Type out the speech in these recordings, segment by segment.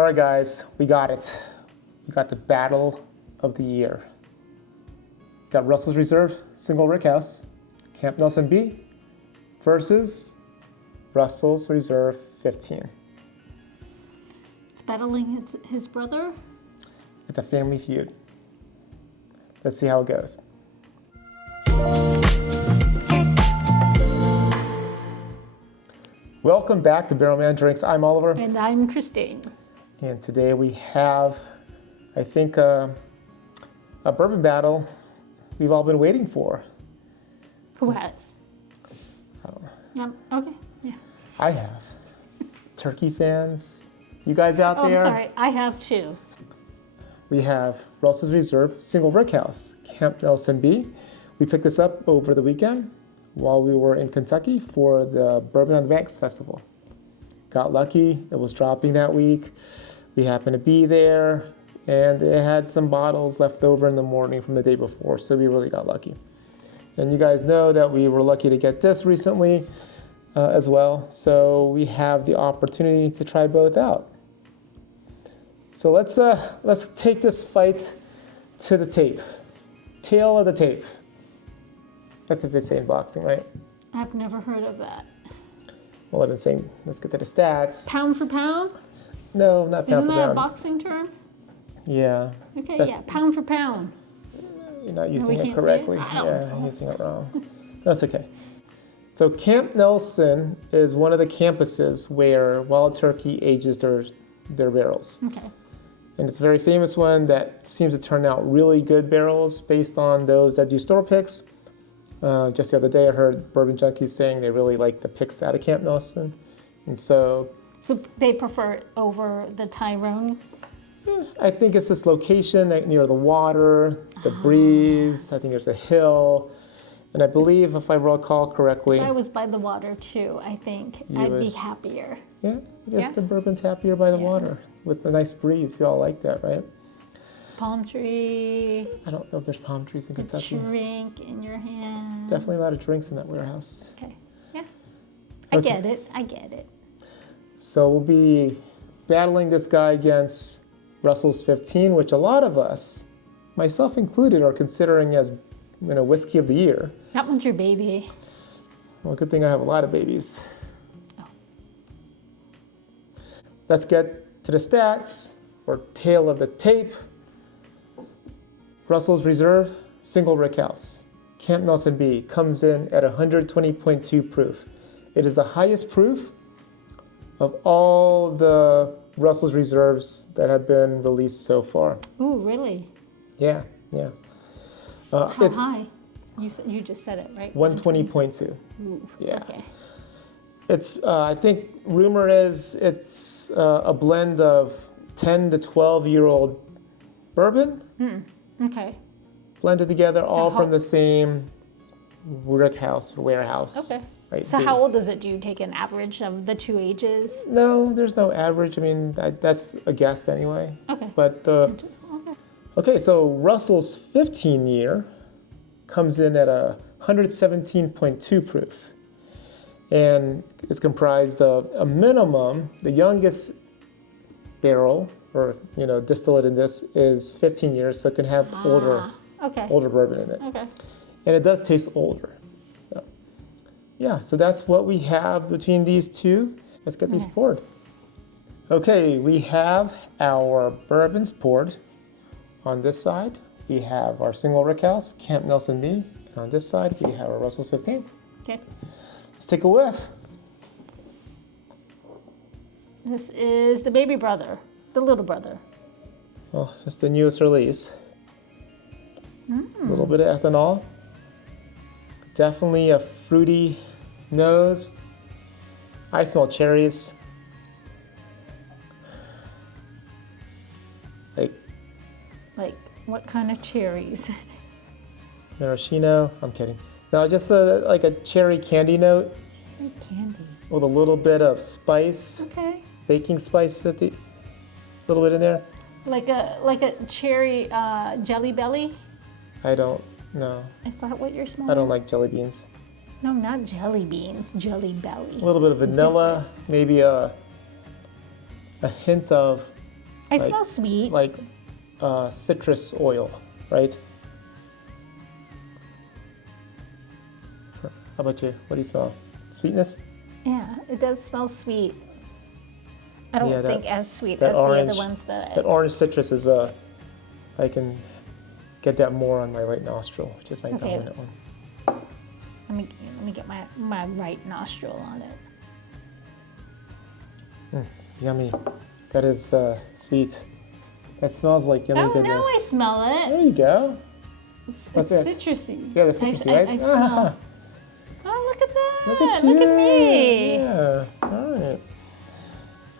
All right, guys, we got it. We got the battle of the year. Got Russell's Reserve Single Rickhouse, Camp Nelson B versus Russell's Reserve 15. It's battling his brother? It's a family feud. Let's see how it goes. Welcome back to Barrel Man Drinks. I'm Oliver. And I'm Christine. And today we have, I think, a bourbon battle we've all been waiting for. Who has? I don't know. Okay, yeah. I have. Turkey fans, you guys out Oh, there? I'm sorry, I have two. We have Russell's Reserve Single Rickhouse, Camp Nelson B. We picked this up over the weekend while we were in Kentucky for the Bourbon on the Banks Festival. Got lucky, it was dropping that week. We happened to be there, and it had some bottles left over in the morning from the day before, so we really got lucky. And you guys know that we were lucky to get this recently as well, so we have the opportunity to try both out. So let's take this fight to the tape. Tail of the tape. That's what they say in boxing, right? I've never heard of that. Well, I've been saying, let's get to the stats. Pound for pound? No, not pound for Isn't that a pound. boxing term? Yeah. Okay, That's- yeah, pound for pound. You're not using we it can't say it? correctly. I don't Yeah, know. you're using it wrong. That's okay. So Camp Nelson is one of the campuses where Wild Turkey ages their barrels. Okay. And it's a very famous one that seems to turn out really good barrels based on those that do store picks. Just the other day I heard Bourbon Junkies saying they really like the picks out of Camp Nelson. And so So they prefer it over the Tyrone? I think it's this location near the water, the breeze. I think there's a hill. And I believe, if I recall correctly, If I was by the water too, I think I'd be happier. yeah, I guess Yeah. the bourbon's happier by the Yeah. water with the nice breeze. We all like that, right? Palm tree, I don't know if there's palm trees in Kentucky. drink in your hand. Definitely a lot of drinks in that warehouse. Okay, yeah. I Okay. get it. So we'll be battling this guy against Russell's 15, which a lot of us, myself included, are considering as whiskey of the year. That one's your baby. Well, good thing I have a lot of babies. Oh. Let's get to the stats, or tail of the tape. Russell's Reserve Single Rickhouse, Camp Nelson B, comes in at 120.2 proof. It is the highest proof of all the Russell's Reserves that have been released so far. Ooh, really? Yeah. How It's high? You just said it, right? 120.2. Ooh, Yeah. okay. It's, I think, rumor is it's a blend of 10 to 12-year-old bourbon Okay. blended together, all how- from the same rickhouse or warehouse. Okay. Right? So how old is it? Do you take an average of the two ages? No, there's no average. I mean, that's a guess anyway. Okay. But Okay. okay, so Russell's 15 year comes in at 117.2 proof, and it's comprised of a minimum. The youngest barrel or distillate in this is 15 years, so it can have older Okay. bourbon in it, Okay. and it does taste older. So, yeah, so that's what we have between these two. Let's get these poured. Okay, we have our bourbons poured. On this side, we have our Single Rickhouse, Camp Nelson B. And on this side, we have our Russell's 15. Okay. Let's take a whiff. This is the baby brother, the little brother. Well, it's the newest release. A little bit of ethanol. Definitely a fruity nose. I smell cherries. Like what kind of cherries? Maraschino. I'm kidding. No, just like a cherry candy note Candy. with a little bit of spice, Okay. baking spice at the little bit in there. Like a cherry jelly belly. I don't know. Is that what you're smelling? I don't like jelly beans. No, not jelly beans. Jelly belly. A little bit of vanilla, maybe a hint of I smell sweet. Like citrus oil, right? How about you? What do you smell? Sweetness? Yeah, it does smell sweet. I don't Yeah, think as sweet that as orange, the other ones that That orange citrus is I can get that more on my right nostril, which is my dominant one. Let me get my right nostril on it. Yummy. That is sweet. That smells like yummy Oh, goodness. now I smell it. There you go. It's it? citrusy. Yeah, the citrusy, right? I smell. Oh, look at that. Look at you. Look at me. Yeah. All right.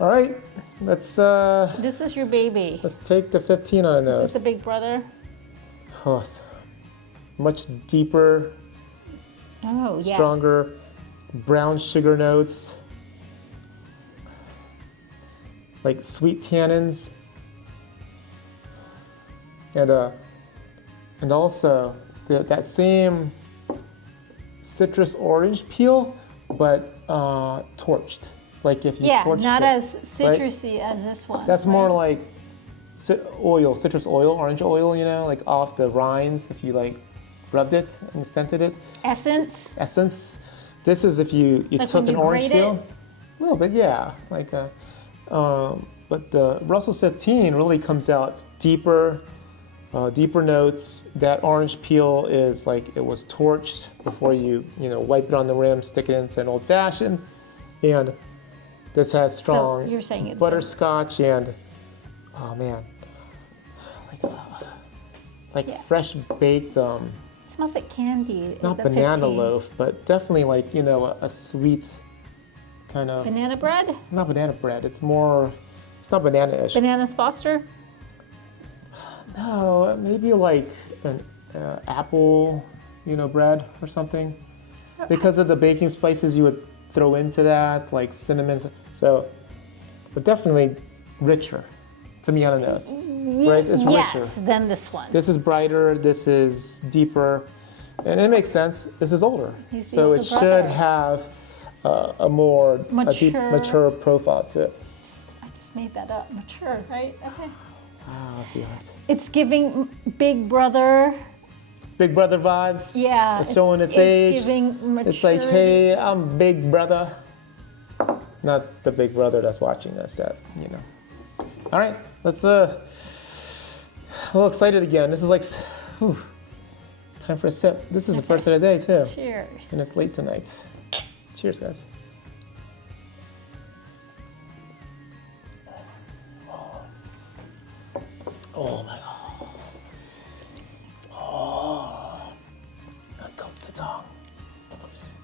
All right. Let's This is your baby. let's take the 15 on the This nose. is the big brother. Oh, it's much deeper, Oh, yeah. stronger brown sugar notes, like sweet tannins, and also that same citrus orange peel, but torched. Like if you Yeah, torched not it, as citrusy as this one. That's more right? like citrus oil, orange oil, like off the rinds if you like rubbed it and scented it. Essence. Essence. This is if you Like took when an you orange grate peel. it? A little bit, yeah. But the Russell 15 really comes out deeper, deeper notes. That orange peel is like it was torched before you wipe it on the rim, stick it into an old fashioned, and this has strong So you're saying it's butterscotch and oh man, like Yeah. fresh baked. It smells like candy. Not the banana 15. loaf, but definitely like a sweet kind of. Banana bread? Not banana bread. It's more. It's not banana-ish. Bananas Foster? No, maybe like an apple, bread or something. Because of the baking spices you would throw into that, like cinnamon. So, but definitely richer to me on the nose. Right? It's richer. Yes, than this one. This is brighter. This is deeper, and it makes sense. This is older, He's the so older it should brother. have a more deep, Mature. mature profile to it. I just made that up. Mature, right? Okay. Ah, sweetheart. It's giving Big Brother. Big brother vibes. Yeah. It's showing its age. It's giving maturity. It's like, hey, I'm big brother. Not the big brother that's watching us. All right, let's. A little excited again. This is like, whew, time for a sip. This is the first of the day too, Cheers. and it's late tonight. Cheers, guys. Oh my God. Oh, it coats the tongue.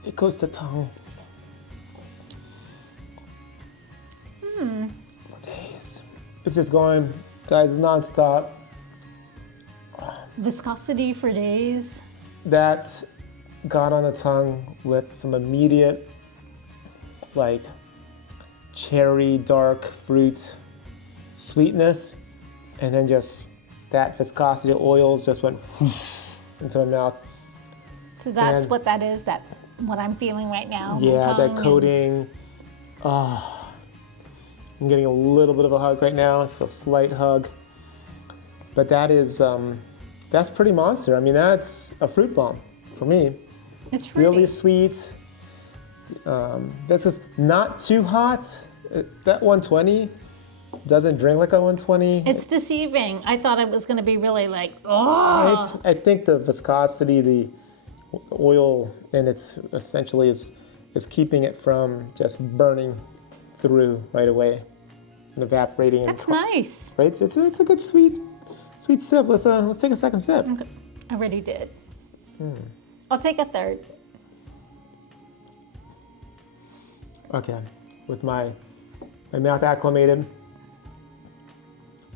It coats the tongue. For days. It's just going, guys, nonstop. Viscosity for days. That got on the tongue with some immediate, like, cherry, dark fruit sweetness, and then just that viscosity of oils just went into my mouth. So that's And- what that is. That what I'm feeling right now. my Yeah, tongue that and- coating. Oh, I'm getting a little bit of a hug right now. It's a slight hug. But that is, that's pretty monster. I mean, that's a fruit bomb for me. It's fruity. Really sweet. This is not too hot. That 120 doesn't drink like a 120. It's deceiving. I thought it was going to be really like, Right? oh. I think the viscosity, the oil, and it's essentially is keeping it from just burning through right away and evaporating. That's nice. Right? It's a good sweet sip. Let's take a second sip. Okay. I already did. I'll take a third. Okay, with my mouth acclimated,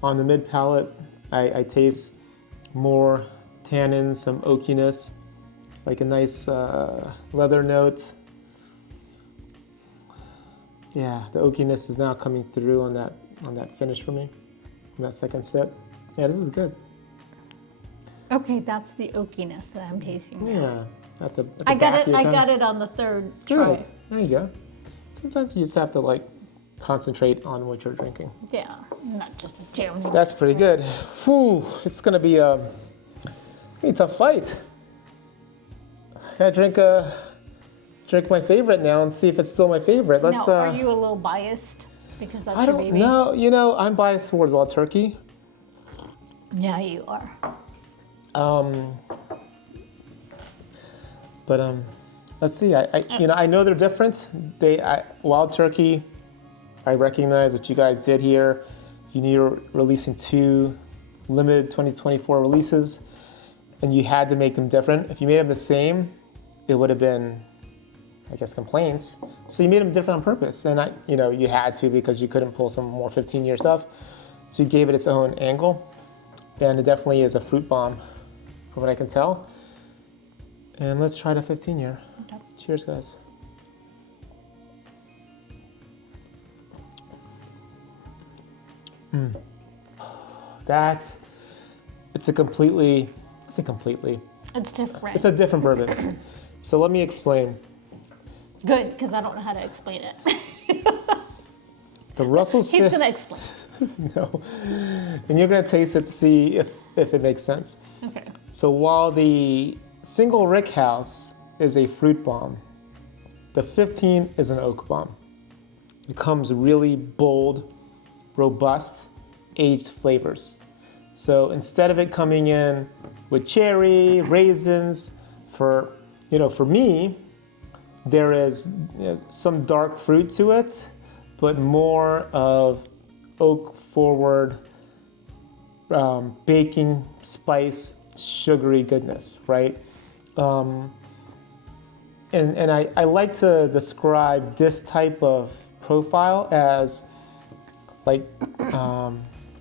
on the mid palate, I taste more tannins, some oakiness, like a nice leather note. Yeah, the oakiness is now coming through on that finish for me, on that second sip. Yeah, this is good. Okay, that's the oakiness that I'm tasting now. Yeah, at the I got back it. of your I tongue. got it on the third Good. try. There you go. Sometimes you just have to like concentrate on what you're drinking. Yeah, not just jamming. That's pretty good. Whew, it's gonna be a tough fight. I gotta drink my favorite now and see if it's still my favorite. Now, are you a little biased because that's I your don't baby? know. You know, I'm biased towards wild turkey. Yeah, you are. But let's see. I know they're different. Wild turkey. I recognize what you guys did here. You're releasing 2 limited 2024 releases, and you had to make them different. If you made them the same, it would have been, I guess, complaints. So you made them different on purpose, and you had to because you couldn't pull some more 15-year stuff. So you gave it its own angle, and it definitely is a fruit bomb, from what I can tell. And let's try the 15-year. Okay. Cheers, guys. It's different. It's a different bourbon. So let me explain. Good, because I don't know how to explain it. The Russell's He's going to explain. No. And you're going to taste it to see if it makes sense. Okay. So while the single Rickhouse is a fruit bomb, the 15 is an oak bomb. It comes really bold, robust, aged flavors. So instead of it coming in with cherry, raisins, for me, there is some dark fruit to it, but more of oak forward, baking spice, sugary goodness, right? And I like to describe this type of profile as like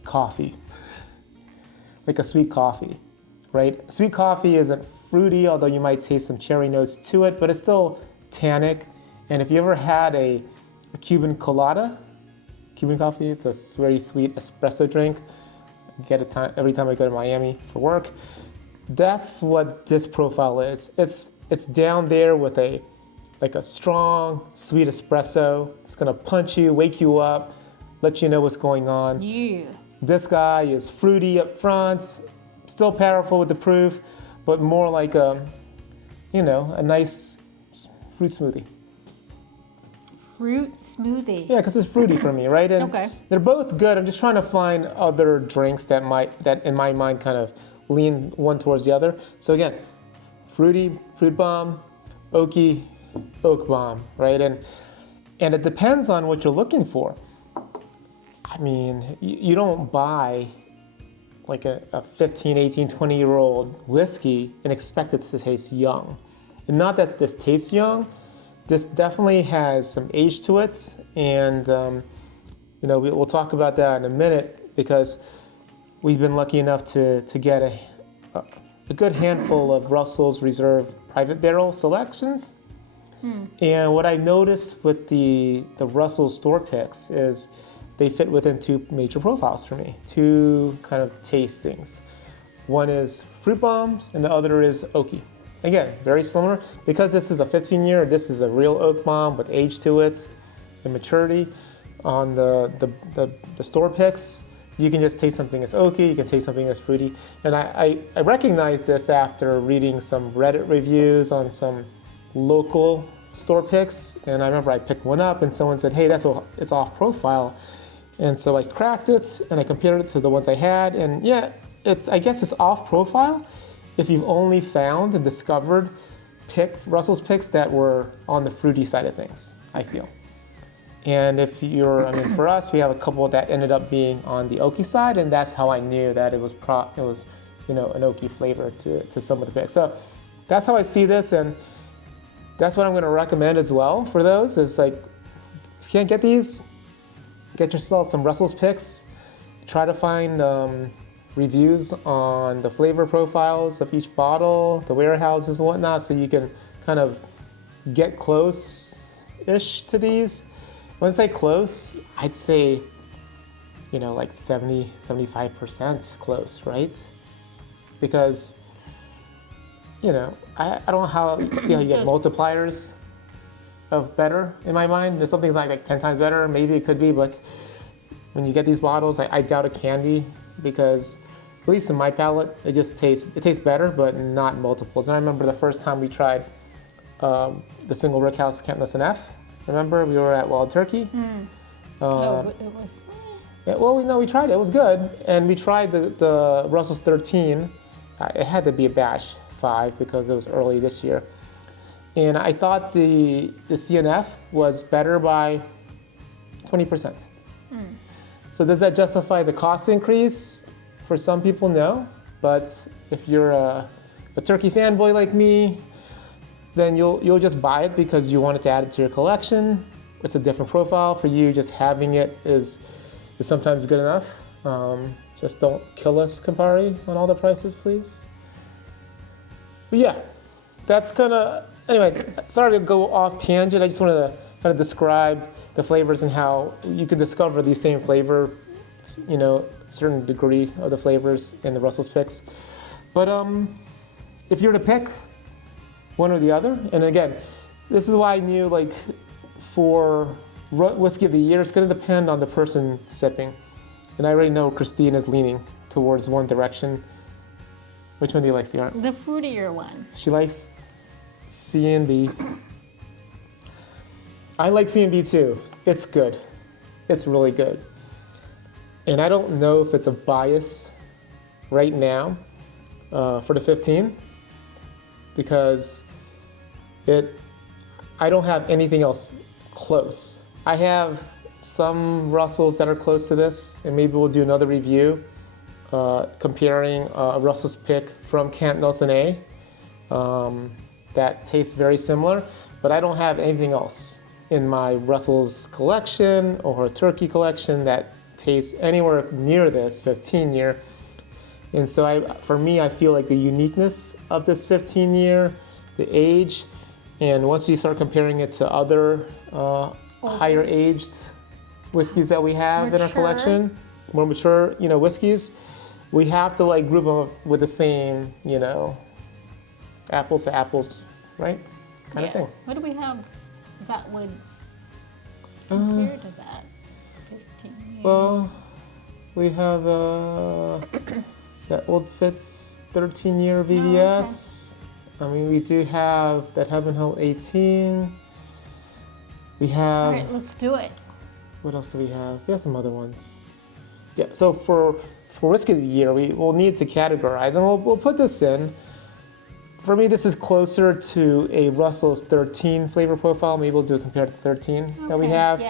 coffee, like a sweet coffee, right? Sweet coffee isn't fruity, although you might taste some cherry notes to it, but it's still tannic. And if you ever had a Cuban colada, Cuban coffee, it's a very sweet espresso drink. I get it every time I go to Miami for work. That's what this profile is. It's down there with a strong, sweet espresso. It's gonna punch you, wake you up, let you know what's going on. Yeah. This guy is fruity up front, still powerful with the proof, but more like a nice fruit smoothie. Fruit smoothie. Yeah, because it's fruity for me, right? And Okay. they're both good. I'm just trying to find other drinks that in my mind kind of lean one towards the other. So again, fruity, fruit bomb, oaky, oak bomb, right? And it depends on what you're looking for. I mean, you don't buy like a 15, 18, 20-year-old whiskey and expect it to taste young. And not that this tastes young, this definitely has some age to it. And, we'll talk about that in a minute because we've been lucky enough to get a good handful of Russell's Reserve private barrel selections. And what I noticed with the Russell store picks is they fit within 2 major profiles for me, 2 kind of tastings. One is fruit bombs and the other is oaky. Again, very similar. Because this is a 15-year, this is a real oak bomb with age to it and maturity. On the store picks, you can just taste something that's oaky, you can taste something that's fruity. And I recognize this after reading some Reddit reviews on some local store picks. And I remember I picked one up and someone said, hey, it's off profile. And so I cracked it and I compared it to the ones I had. And yeah, I guess it's off profile if you've only found and discovered Russell's picks that were on the fruity side of things, I feel. And for us, we have a couple that ended up being on the oaky side, and that's how I knew that it was an oaky flavor to some of the picks. So that's how I see this, and that's what I'm gonna recommend as well for those, is like, if you can't get these, get yourself some Russell's picks. Try to find reviews on the flavor profiles of each bottle, the warehouses and whatnot, so you can kind of get close-ish to these. When I say close, I'd say, like 70, 75% close, right? Because, I don't see how you get multipliers of better in my mind. There's something like 10 times better. Maybe it could be, but when you get these bottles, I doubt it can be, because at least in my palate, it tastes better, but not multiples. And I remember the first time we tried the single Rickhouse Camp Nelson F. Remember, we were at Wild Turkey. It was. Yeah, well, we tried it. It was good, and we tried the Russell's 13. It had to be a batch 5 because it was early this year, and I thought the CNF was better by 20%. So does that justify the cost increase? For some people, no. But if you're a turkey fanboy like me, then you'll just buy it because you want it to add it to your collection. It's a different profile. For you, just having it is sometimes good enough. Just don't kill us, Campari, on all the prices, please. But yeah, that's anyway, sorry to go off tangent. I just wanted to kind of describe the flavors and how you can discover these same flavor, certain degree of the flavors in the Russell's picks. But if you were to pick one or the other, and again, this is why I knew, like, for whiskey of the year, it's going to depend on the person sipping. And I already know Christine is leaning towards one direction. Which one do you like, Sierra? The fruitier one. She likes CNB. I like CNB too. It's good. It's really good. And I don't know if it's a bias right now for the 15, because I don't have anything else close. I have some Russells that are close to this, and maybe we'll do another review comparing a Russell's pick from Camp Nelson A that tastes very similar, but I don't have anything else in my Russell's collection or turkey collection that tastes anywhere near this 15 year. And so for me, I feel like the uniqueness of this 15 year, the age, and once we start comparing it to other higher aged whiskeys that we have in our collection, more mature, whiskeys, we have to group them up with the same, apples to apples, right? Kind of thing. What do we have that would compare to that? 15 years. Well, we have that Old Fitz 13-year VBS. I mean, we do have that Heaven Hill 18. We have. All right, let's do it. What else do we have? We have some other ones. Yeah. So for whiskey of the year, we will need to categorize, and we'll put this in. For me, this is closer to a Russell's 13 flavor profile. Maybe we'll do a compare to 13 that we have,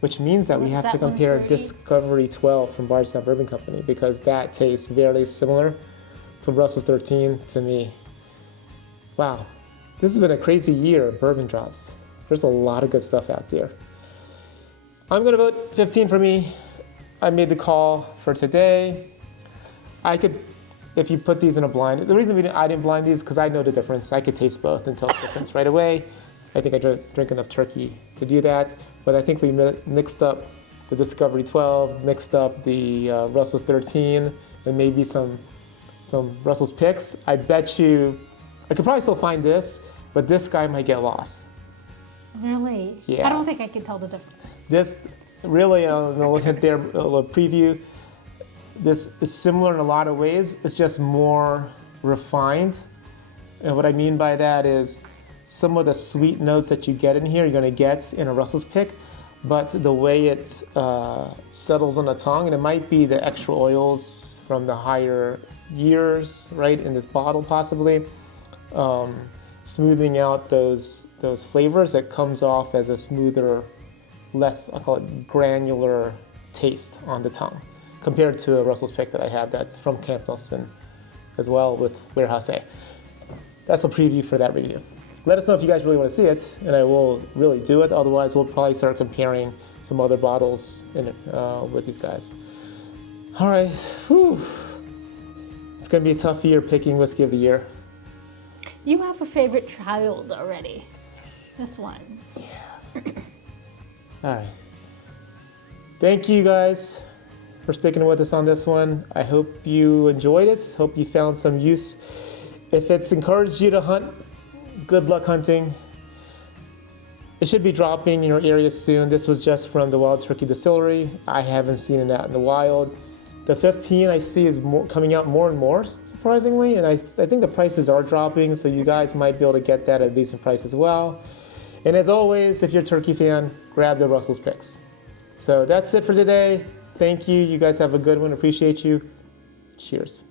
which means that we have to compare Discovery 12 from Bardstown Bourbon Company, because that tastes very similar to Russell's 13 to me. Wow, this has been a crazy year of bourbon drops. There's a lot of good stuff out there. I'm gonna vote 15 for me. I made the call for today. I could, if you put these in a blind, the reason I didn't blind these because I know the difference. I could taste both and tell the difference right away. I think I drink enough turkey to do that, but I think we mixed up the Discovery 12, mixed up the Russell's 13, and maybe some Russell's picks. I bet you, I could probably still find this, but this guy might get lost. Really? Yeah. I don't think I could tell the difference. This really, a little hint there, a little preview. This is similar in a lot of ways. It's just more refined. And what I mean by that is some of the sweet notes that you get in here, you're gonna get in a Russell's pick, but the way it settles on the tongue, and it might be the extra oils from the higher years, right, in this bottle possibly, smoothing out those flavors that comes off as a smoother, less, I'll call it granular taste on the tongue, compared to a Russell's pick that I have that's from Camp Nelson as well with Warehouse A. That's a preview for that review. Let us know if you guys really want to see it, and I will really do it. Otherwise, we'll probably start comparing some other bottles with these guys. All right, whew. It's gonna be a tough year picking whiskey of the year. You have a favorite child already. This one. Yeah. All right. Thank you guys for sticking with us on this one. I hope you enjoyed it. Hope you found some use. If it's encouraged you to hunt, good luck hunting. It should be dropping in your area soon. This was just from the Wild Turkey Distillery. I haven't seen it out in the wild. The 15 I see is coming out more and more, surprisingly, and I think the prices are dropping, so you guys might be able to get that at a decent price as well. And as always, if you're a turkey fan, grab the Russell's Picks. So that's it for today. Thank you. You guys have a good one. Appreciate you. Cheers.